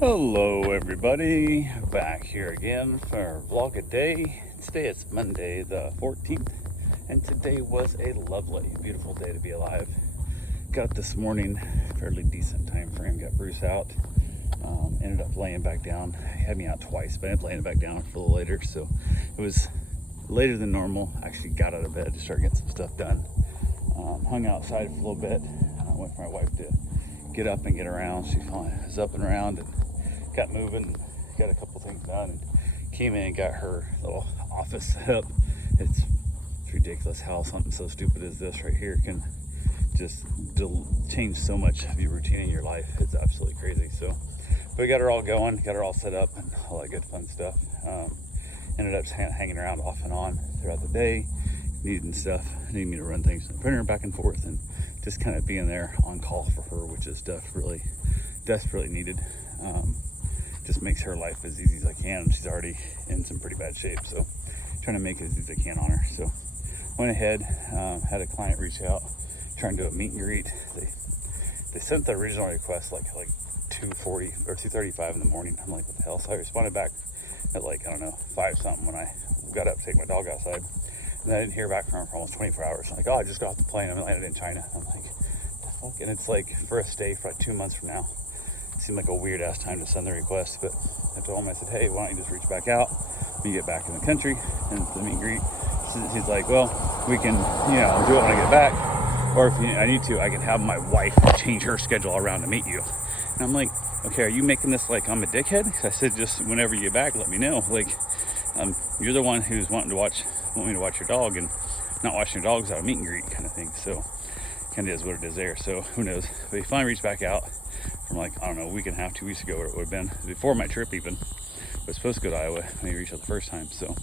Hello everybody, back here again for vlog a day. Today it's Monday the 14th and today was a lovely, beautiful day to be alive. Got up this morning, fairly decent time frame, got Bruce out, ended up laying back down. He had me out twice, but I ended up laying back down a little later, so it was later than normal. Actually got out of bed to start getting some stuff done. Hung outside for a little bit. Went for my wife to get up and get around. She was up and around and got moving, got a couple things done, and came in and got her little office set up. It's ridiculous how something so stupid as this right here can just change so much of your routine in your life. It's absolutely crazy. So, but we got her all going, got her all set up, and all that good fun stuff. Ended up hanging around off and on throughout the day, needing me to run things to the printer back and forth, and just kind of being there on call for her, which is desperately needed. Just makes her life as easy as I can. She's already in some pretty bad shape, so trying to make it as easy as I can on her. So went ahead, had a client reach out, trying to do a meet and greet. They sent the original request like 2:40 or 2:35 in the morning. I'm like, what the hell? So I responded back at 5 something when I got up to take my dog outside. And I didn't hear back from her for almost 24 hours. I'm like, oh, I just got off the plane. I landed in China. I'm like, the fuck? And it's like for a stay for 2 months from now. It seemed like a weird ass time to send the request, but I told him, I said, hey, why don't you just reach back out when you get back in the country and the meet and greet. She's like, well, we can, do it when I get back, or if I need to, I can have my wife change her schedule around to meet you. And I'm like, okay, are you making this like I'm a dickhead? I said, just whenever you get back, let me know. Like, you're the one who's want me to watch your dog, and not watching your dog without a meet and greet kind of thing. So kind of is what it is there. So who knows? But he finally reached back out from a week and a half, 2 weeks ago, or it would have been before my trip even. I was supposed to go to Iowa when he reached out the first time. So,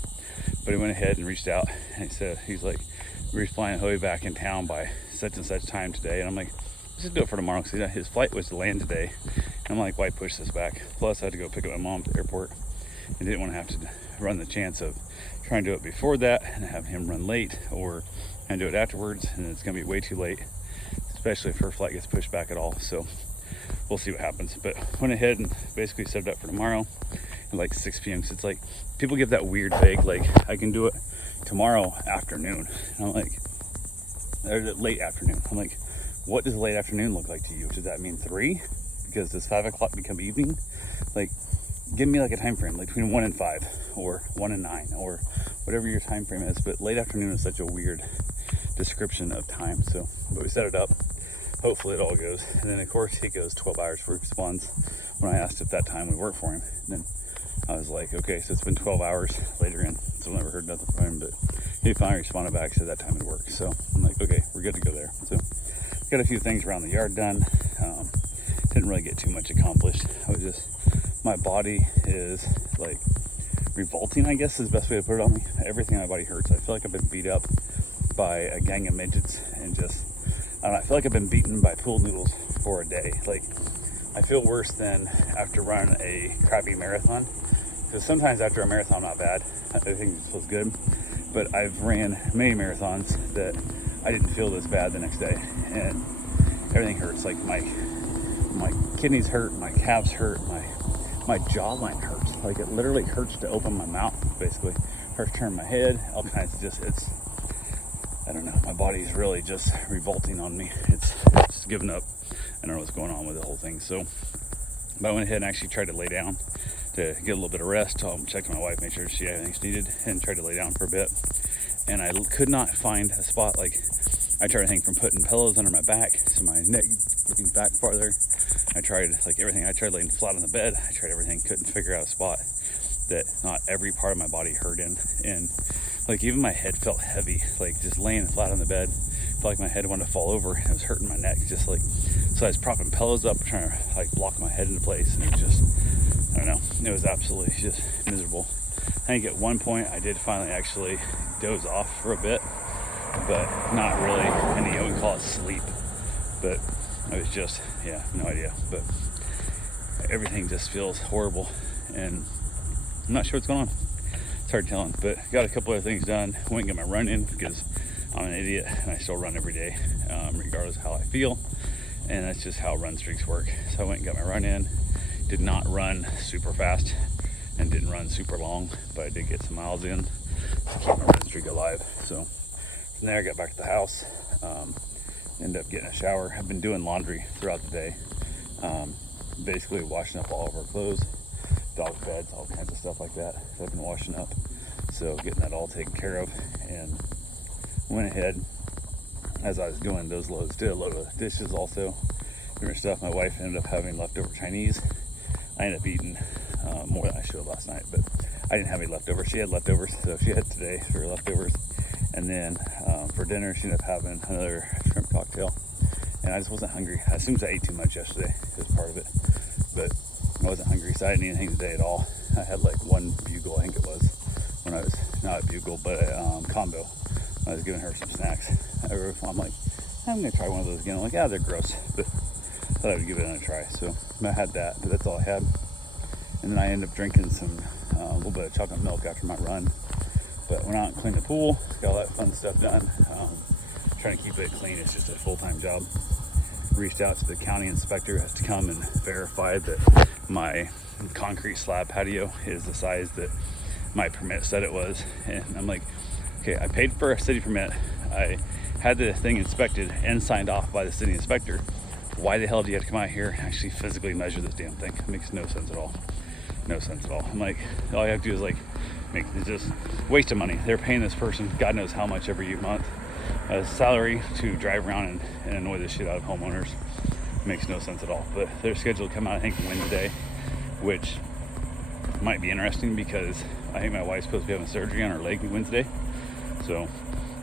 but he went ahead and reached out, and he said, he's like, we're flying Hoey back in town by such and such time today. And I'm like, let's just do it for tomorrow, because his flight was to land today. And I'm like, why push this back? Plus I had to go pick up my mom at the airport and didn't want to have to run the chance of trying to do it before that and have him run late, or and do it afterwards, and it's gonna be way too late, especially if her flight gets pushed back at all. So we'll see what happens. But went ahead and basically set it up for tomorrow at 6 p.m. So it's like people give that weird vague, I can do it tomorrow afternoon. And I'm like, or late afternoon. I'm like, what does late afternoon look like to you? Does that mean 3? Because does 5 o'clock become evening? Give me a time frame, between 1 and 5, or 1 and 9, or whatever your time frame is. But late afternoon is such a weird description of time. So, but we set it up. Hopefully it all goes. And then of course he goes 12 hours before he responds when I asked if that time would work for him. And then I was like, okay, so it's been 12 hours later in, so I never heard nothing from him, but he finally responded back, said that time would work. So I'm like, okay, we're good to go there. So got a few things around the yard done. Didn't really get too much accomplished. My body is revolting, I guess is the best way to put it on me. Everything in my body hurts. I feel like I've been beat up by a gang of midgets, and I feel like I've been beaten by pool noodles for a day. I feel worse than after running a crappy marathon, because sometimes after a marathon I'm not bad. I think it feels good, but I've ran many marathons that I didn't feel this bad the next day, and everything hurts. My kidneys hurt, my calves hurt, my jawline hurts. It literally hurts to open my mouth, basically. Hurts to turn my head, all kinds of I don't know, my body's really just revolting on me. It's just giving up. I don't know what's going on with the whole thing. So, but I went ahead and actually tried to lay down to get a little bit of rest. Checked on my wife, make sure she had everything she needed, and tried to lay down for a bit. And I could not find a spot. I tried anything from putting pillows under my back, so my neck looking back farther. I tried everything. I tried laying flat on the bed. I tried everything. Couldn't figure out a spot that not every part of my body hurt in. And even my head felt heavy. Just laying flat on the bed, felt like my head wanted to fall over. And it was hurting my neck. So I was propping pillows up, trying to block my head into place, and it just, I don't know. It was absolutely just miserable. I think at one point I did finally actually doze off for a bit, but not really any, I would call it sleep. But I was just, no idea. But everything just feels horrible, and I'm not sure what's going on. It's hard telling, but got a couple other things done. Went and got my run in, because I'm an idiot and I still run every day, regardless of how I feel. And that's just how run streaks work. So I went and got my run in, Did not run super fast and didn't run super long, but I did get some miles in to keep my run streak alive. So from there I got back to the house, ended up getting a shower. I've been doing laundry throughout the day, basically washing up all of our clothes, dog beds, all kinds of stuff like that I've been washing up. So getting that all taken care of, and went ahead as I was doing those loads, did a load of dishes also, different stuff. My wife ended up having leftover Chinese. I ended up eating more than I should have last night, but I didn't have any leftovers. She had leftovers, so she had today for her leftovers. And then for dinner, she ended up having another shrimp cocktail. And I just wasn't hungry. I assume I ate too much yesterday. It was part of it, but I wasn't hungry, so I didn't eat anything today at all. I had like one bugle, I think it was, when I was, not a bugle, but a combo. I was giving her some snacks. I'm like, I'm gonna try one of those again. I'm like, yeah, they're gross, but thought I would give it a try. So I had that, but that's all I had. And then I ended up drinking some, a little bit of chocolate milk after my run. But went out and cleaned the pool, got all that fun stuff done. Trying to keep it clean, it's just a full-time job. Reached out to the county inspector to come and verify that my concrete slab patio is the size that my permit said it was. And I'm like, okay, I paid for a city permit. I had the thing inspected and signed off by the city inspector. Why the hell do you have to come out here and actually physically measure this damn thing? It makes no sense at all. No sense at all. I'm like, all you have to do is like, it's just waste of money. They're paying this person, God knows how much every month, a salary to drive around and annoy the shit out of homeowners. Makes no sense at all. But they're scheduled to come out, I think, Wednesday, which might be interesting because I think my wife's supposed to be having surgery on her leg Wednesday. So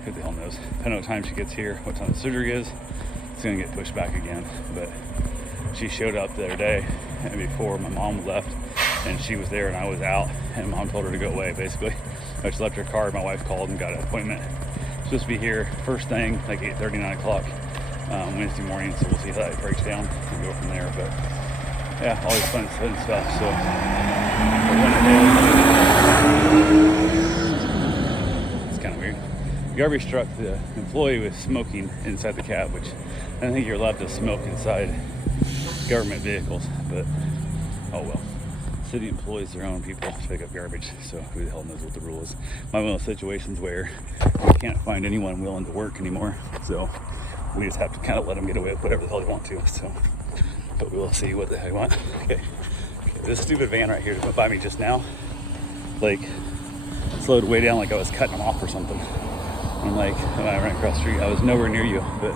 who the hell knows? Depending on what time she gets here, what time the surgery is, it's gonna get pushed back again. But she showed up the other day, and before my mom left, and she was there and I was out, and mom told her to go away basically. I just left her card. My wife called and got an appointment. Supposed to be here first thing like 8:30, 9 o'clock Wednesday morning, so we'll see how that breaks down and go from there. But yeah, all this fun stuff. So it's kind of weird. Garbage truck, the employee was smoking inside the cab, which I don't think you're allowed to smoke inside government vehicles, but oh well. City employs their own people to pick up garbage, so who the hell knows what the rule is. Might be one of those situations where we can't find anyone willing to work anymore, so we just have to kind of let them get away with whatever the hell they want to. So, but we will see what the hell they want. Okay, this stupid van right here went by me just now, like slowed way down like I was cutting them off or something. I'm like, when I ran across the street, I was nowhere near you, but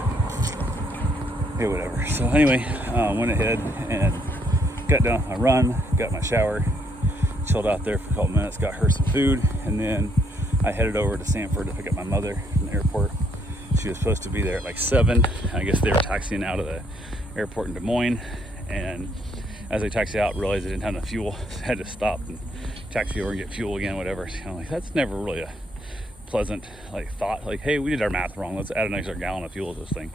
hey, whatever. So anyway, went ahead and got done my run, got my shower, chilled out there for a couple minutes, got her some food, and then I headed over to Sanford to pick up my mother from the airport. She was supposed to be there at like 7. I guess they were taxiing out of the airport in Des Moines, and as I taxied out, realized I didn't have enough fuel, so I had to stop and taxi over and get fuel again, whatever. It's kind of like, that's never really a pleasant like thought, like, hey, we did our math wrong, let's add an extra gallon of fuel to this thing.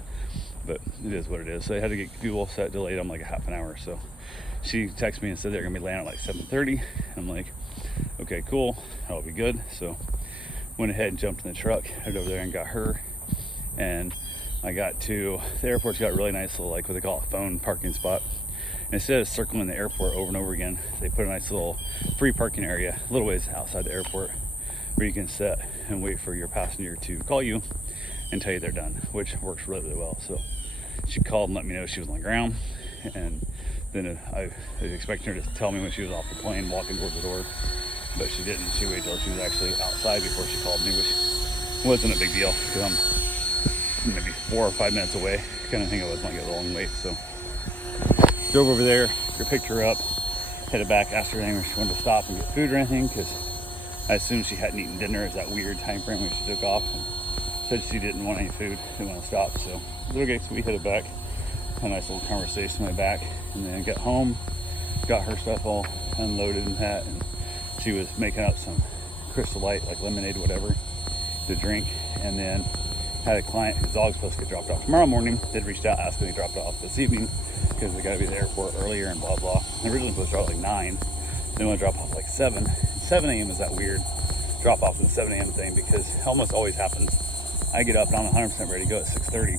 But it is what it is. So I had to get fuel, so that delayed them like a half an hour. So she texted me and said they're gonna be landing at like 7:30. I'm like, okay, cool, that'll be good. So went ahead and jumped in the truck, headed over there and got her. And I got to the airport's got a really nice little, like what they call a phone parking spot. And instead of circling the airport over and over again, they put a nice little free parking area a little ways outside the airport where you can sit and wait for your passenger to call you and tell you they're done, which works really, really well. So she called and let me know she was on the ground, and then I was expecting her to tell me when she was off the plane walking towards the door, but she didn't. She waited till she was actually outside before she called me, which wasn't a big deal because I'm maybe 4 or 5 minutes away. Kind of think it was like a long wait. So drove over there, picked her up, headed back, asked her if she wanted to stop and get food or anything, because I assumed she hadn't eaten dinner. It's that weird time frame when she took off, and said she didn't want any food, didn't want to stop. So okay, so we headed back, had a nice little conversation on the way back, and then got home, got her stuff all unloaded and that, and she was making up some Crystal Light, like lemonade, whatever, to drink. And then had a client whose dog's supposed to get dropped off tomorrow morning. Did reach out, asked if they dropped off this evening because they got to be at the airport earlier and blah blah. They originally supposed to drop like 9. They want to drop off like 7. 7 a.m. is that weird drop off in the 7 a.m. thing, because it almost always happens. I get up and I'm 100% ready to go at 6:30,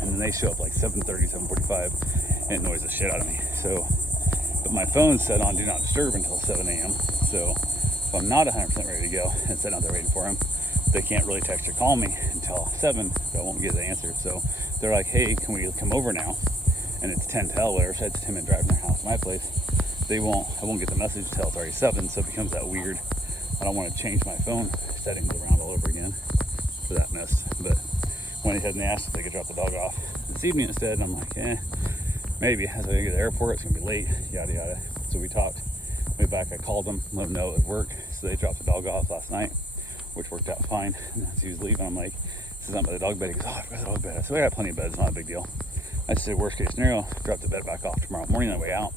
and then they show up like 7:30, 7:45, and it annoys the shit out of me. So, But my phone's set on do not disturb until 7 a.m. So if I'm not 100% ready to go and sitting out there waiting for them, they can't really text or call me until 7, so I won't get the answer. So they're like, hey, can we come over now? And it's 10 till, whatever, so it's 10 minute drive from their house to my place. I won't get the message until it's already 7, so it becomes that weird. I don't want to change my phone settings around all over again for that mess. But went ahead and asked if they could drop the dog off this evening instead, and I'm like, maybe. As I get to the airport, it's gonna be late, yada yada. So we talked. Went back, I called them, let them know it would work. So they dropped the dog off last night, which worked out fine. And as he was leaving, I'm like, this is not by the dog bed. He goes, oh, I forgot the dog bed. So I got plenty of beds, not a big deal. I said, worst case scenario, drop the bed back off tomorrow morning on the way out.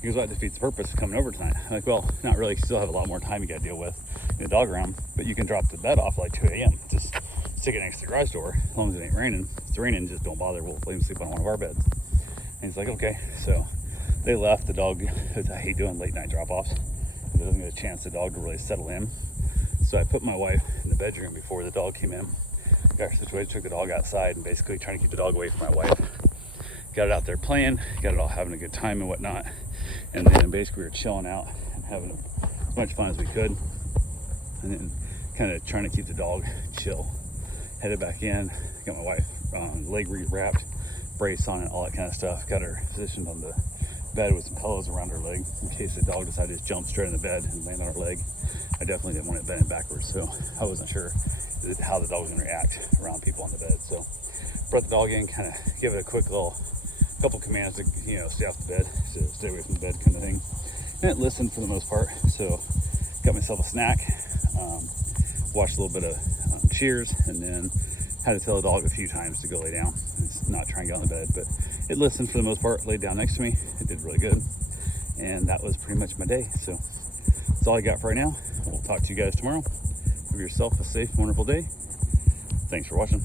He goes, well, that defeats the purpose of coming over tonight. I'm like, well, not really. You still have a lot more time you got to deal with in the dog around, but you can drop the bed off like 2 a.m. Just stick it next to the garage door, as long as it ain't raining. If it's raining, just don't bother. We'll let him sleep on one of our beds. And he's like, okay. So they left. The dog, I hate doing late night drop-offs because it doesn't get a chance the dog to really settle in. So I put my wife in the bedroom before the dog came in. Got her situated, took the dog outside, and basically trying to keep the dog away from my wife. Got it out there playing, got it all having a good time and whatnot. And then basically we were chilling out and having as much fun as we could. And then kind of trying to keep the dog chill. Headed back in, got my wife leg rewrapped, brace on it, all that kind of stuff. Got her positioned on the bed with some pillows around her leg in case the dog decided to just jump straight in the bed and land on her leg. I definitely didn't want it bent backwards, so I wasn't sure how the dog was going to react around people on the bed. So brought the dog in, kind of give it a quick little couple commands to, stay off the bed, to stay away from the bed kind of thing. And it listened for the most part. So got myself a snack, watched a little bit of Cheers, and then had to tell the dog a few times to go lay down. It's not trying to get on the bed, but it listened for the most part, laid down next to me. It did really good. And that was pretty much my day. So that's all I got for right now. We'll talk to you guys tomorrow. Have yourself a safe, wonderful day. Thanks for watching.